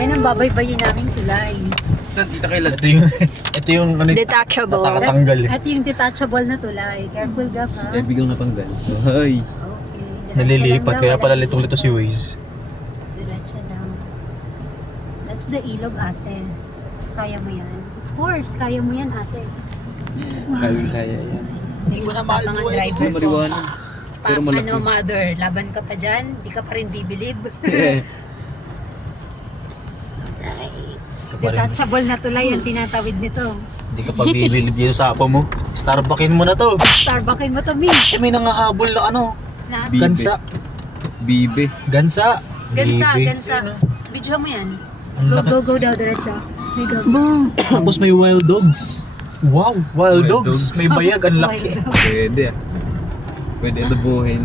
Yan ang babaybayin namin tulay. Saan kita kailan? Ito yung ano, Detachable. nakakatanggal eh. At yung detachable na tulay. Careful gaf ha. Eh, biglang natanggal. Ay. Okay. Nalilipat, kaya pala litong-lito si Waze. Diretso lang. That's the ilog ate. Kaya mo yan. Of course, kaya mo yan ate. Kaya yan. Hindi ko na mahal mga driver ko. Marijuana. Pero malaki. Ano mother, laban ka pa dyan, di ka pa rin bibilib. Detachable na tulay ang tinatawid nito. Hindi ka pagbibilib dito sa apo mo. Starbuckin mo na to. Starbuckin mo to, Min. Eh, may nangahabol na ano. Na? Bibe. Gansa. Bibe. Gansa. Gansa, Bibi. gansa. Video mo yan. Ang laki. Go daw, diretso. May go. Boom! Tapos may wild dogs. Wow, wild Wild dogs. dogs. May bayag, ang laki. Pwede ah. Pwede adobohin.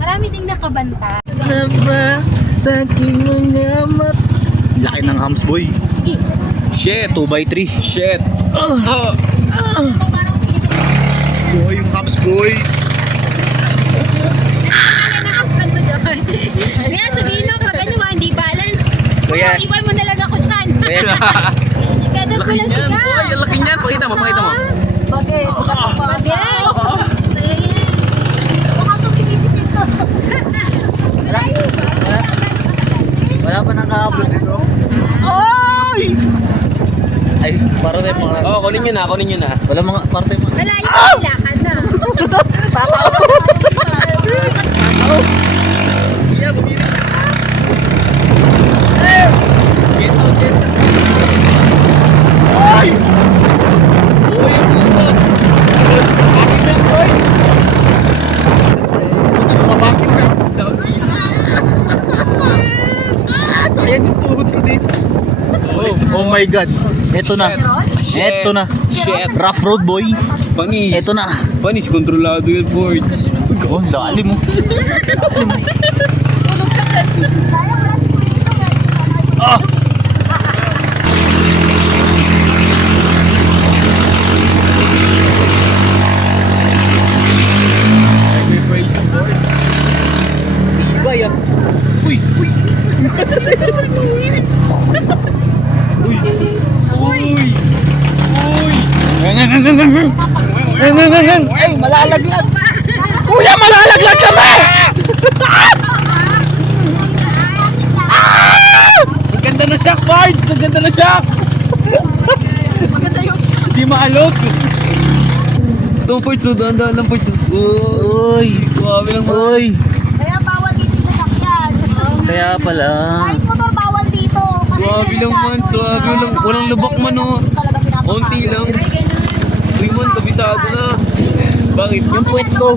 Marami ding nakabanta. Naba sa aking mga mat. Laki ng hams boy. Shit! 2x3. Shit! Oh! Boy, yung hams boy. Kaya sabihin mo, pag ano, hindi balance. Kuya. Iwan mo na lang ako dyan. Kada ko lang siya. Boy, ang laki niyan. Pakita mo, pakita mo. Bagay. Bagay. Saya yan. Baka ito pinititin to. Malayo ba? Wala pa nakahabol dito. Ay! Ay, para tayo mga... Oh, kunin nyo na, kunin nyo na. Wala mga, para tayo mga... Malayo ang lakad na. Yeah, bumili ka. Get out, get out. Ay! Uy, ang putot. Bakit na, boy? Mabakit na. Sayang yung tuhod ko dito. Oh my God. Eto na. Shit. Eto na. Shit. Rough road boy. Panis. Eto na. Panis, kontrolado yun, boards. Oh, lalim mo. Lalim mo. Ah! Vibration board. Iba yan. Uy! Uy! Uy! Uy! Uy! Ay, malalaglag! Kuya, malalaglag kami! Ang ganda na shock, board! Ang ganda na shock! Hindi maalok. Itong ports, dahan-dahan lang ports. Uy! Suwabe lang ba? Uy! Kaya bawal dito sa sakyan. Kaya pala. Kahit motor bawal dito. Suwabe lang man, suwabe lang. Walang lubak man, oh. Konti lang. Uy man, kabisado na. Bakit? Yung puwet ko.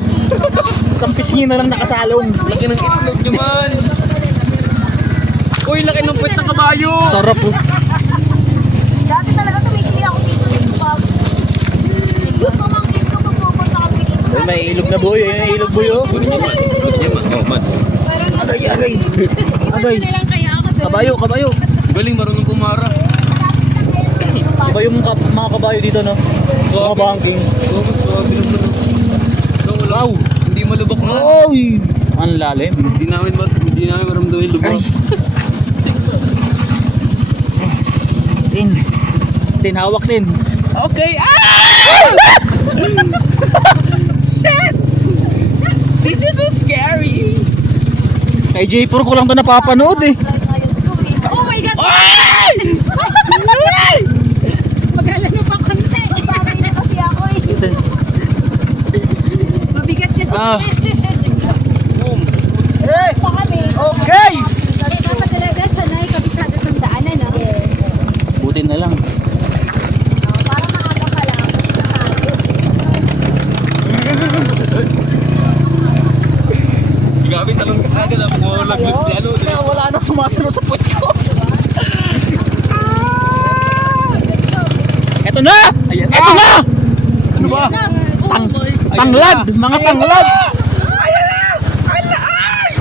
Isang pisngi na lang nakasalong. Laki ng itlog naman. Uy, laki ng puwet ng kabayo. Sarap oh. Dati talaga tumigili ako dito dito pag pamangkin ko pupunta kami dito. Uy, may ilog na boy. May ilog boy oh. Kunin niyo man. Kunin niyo man. Oh, man. Agay, agay. Agay. Ano lang kaya ako doon? Kabayo, kabayo. Galing, marunong pumara. Iba yung mga kabayo dito no? Mga banking. Oo, suwabe lang man. Wow. Hindi malubak na. Uy! Ang lalim. Hindi namin maramdaman yung lubak. Ay. Tin. Tin, hawak tin. Okay. Ah! Shit! This is so scary. Kay J4 ko lang to napapanood eh. Oh my God! Ay! Mag-alano pa konti. Bagay na kasi ako eh. Mabigat kasi. Ah. Boom. Hey! Pa kami. Okay! Dapat talaga sanay kabisado ng daanan, no? Buti na lang. Para maaga pa lang. Grabe, talong ka agad ang bulag. Ano? Kaya wala na sumasano sa puwet ko. Eto na! Ayan na! Eto na! Ano ba? Tang Ayan tanglad! na! Mga Ayan tanglad! Ayan na! Ala! Ay!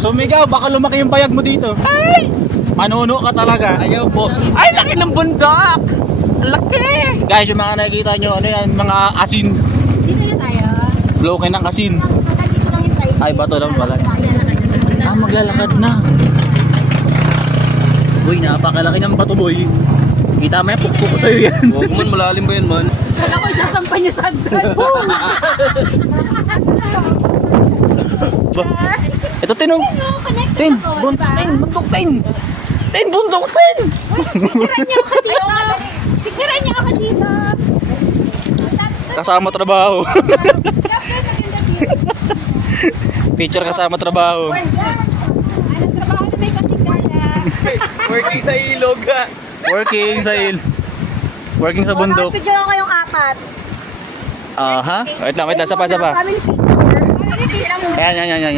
Sumigaw, baka lumaki yung payag mo dito. Ay! Manuno ka talaga. Ayaw po. Ay, laki ng bundok! Ang laki! Guys, yung mga nakikita nyo, ano yan, mga asin. Dito na tayo. Bloke ng asin. Hanggang dito lang yung size Ay, bato lang pala. Ah, maglalakad na. Boy, napakalaki ng bato, boy. Kita mo yan, pukpuk ko sa'yo yan. Huwag man, malalim ba yan man? Kala ko isasampa niya sa hagdan. Ito, tinong. Tin, bundok, tin. Tin, bundok, tin. Picturean niya ako dito. Picturean niya ako dito. Kasama trabaho. Maganda dito. Picture kasama trabaho. Anong trabaho na may kasigala? Working sa ilog ha. Working sa Working sa bundok. Picture ako kayong apat. Aha. Wait lang, sapa. Family picture.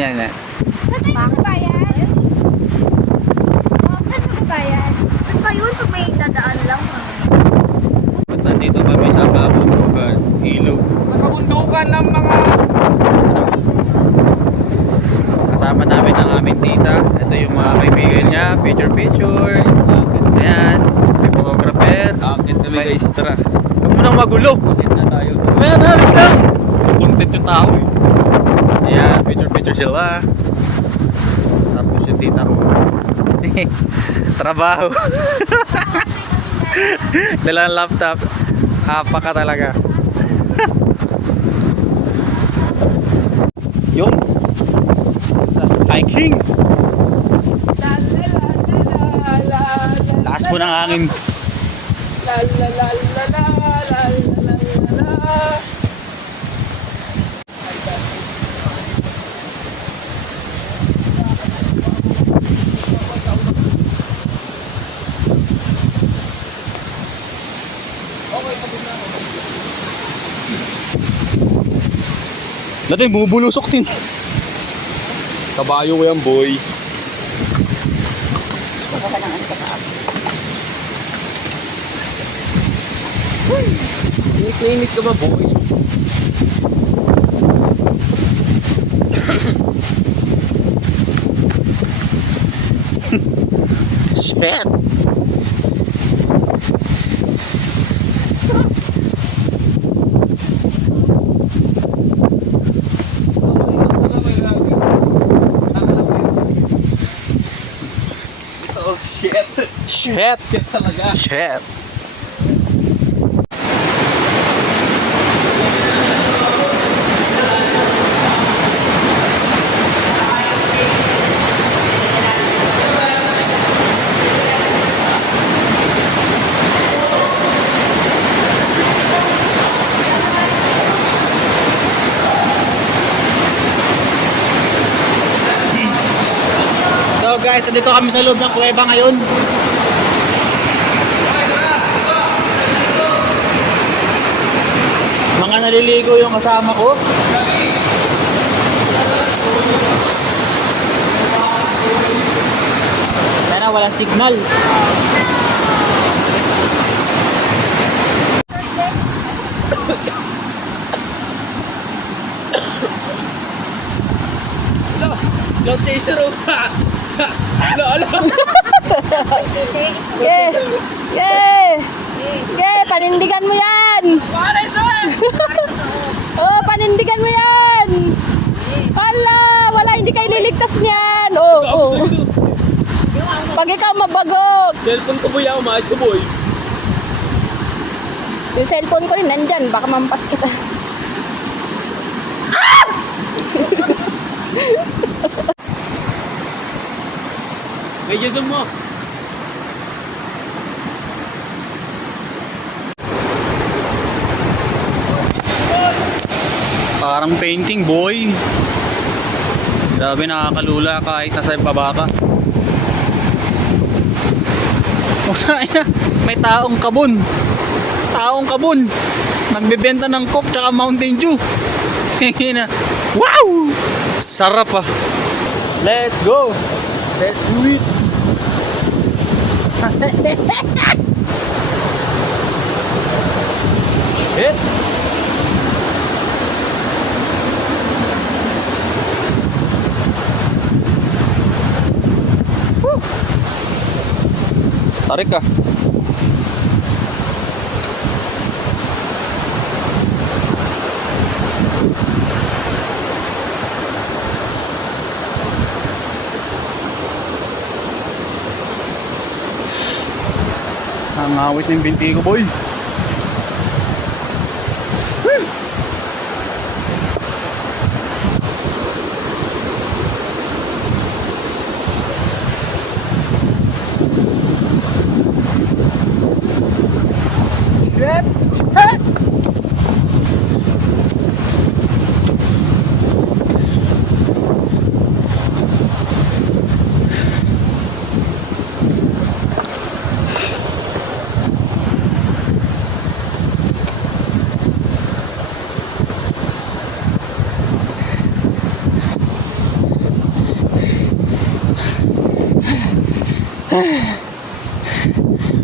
Yan. Saan tayo magbabayad? Saan magbabayad? Saan ba yun pag may dadaan lang? At nandito kami sa kabundukan, ilog. Sa kabundukan ng mga... Kasama namin ang aming tita. Ito yung mga kaibigan niya. Picture. Ayan. May photographer. Akit kami guys, tara. Huwag mo nang magulo. Akit na tayo. Ayan, hawik lang. Content yung tao eh. Ayan, picture sila. Tapos yung tita ko. Trabaho. Dalang laptop. Apa ka talaga. Yung hiking. Lakas mo ng hangin. Dati bumubulusok din. Kabayo ko yan boy. Init ka ba boy? Shit. Oh shit. Shit. Shit talaga. Shit. So guys, dito kami sa loob ng kuweba ngayon. Mga naliligo yung kasama ko. Kaya na, walang signal. Cloud chaser o ka? Ala. Panindigan mo yan! Pare saan? Oh, panindigan mo yan! Wala, hindi kayo liligtas niyan! Oh. Pag ikaw mabagok! Cellphone ko boy ako, maayos ko boy. Yung cellphone ko rin nandyan, baka mampas kita. Medyo zoom mo. Parang painting, boy. Grabe, nakakalula kahit nasa baba ka. May taong kabon. Nagbebenta ng Coke tsaka Mountain Dew. Wow! Sarap ah. Let's go. Let's do it. Shit. Tarik ka. Nangawit na yung binti ko, boy. Shit! Shit!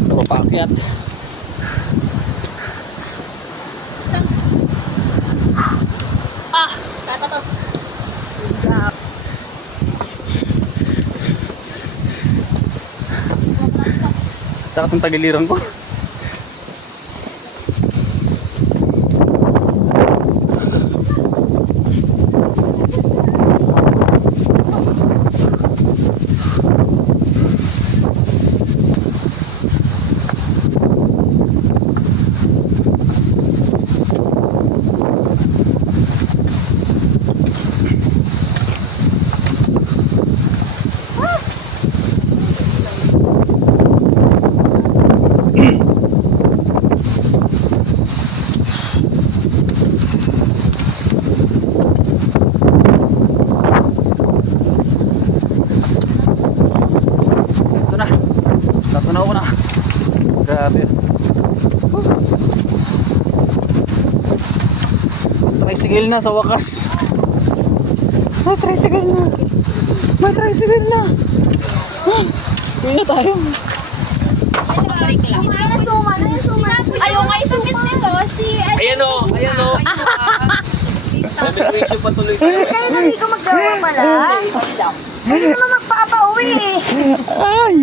Napapaakyat. Ah, kata to. Sakit ng tagiliran ko. Ito na. Natunaw ko na. Grabe. Tricycle na sa wakas. May tricycle na. May tricycle na. Uwi na tayo. Ay, nasuma. Ayaw nga isumit nito. Ayan o, ayan o. Celebration patuloy tayo. Kayo na di ko maggawa pala. Hindi naman magpapauwi eh. Ay!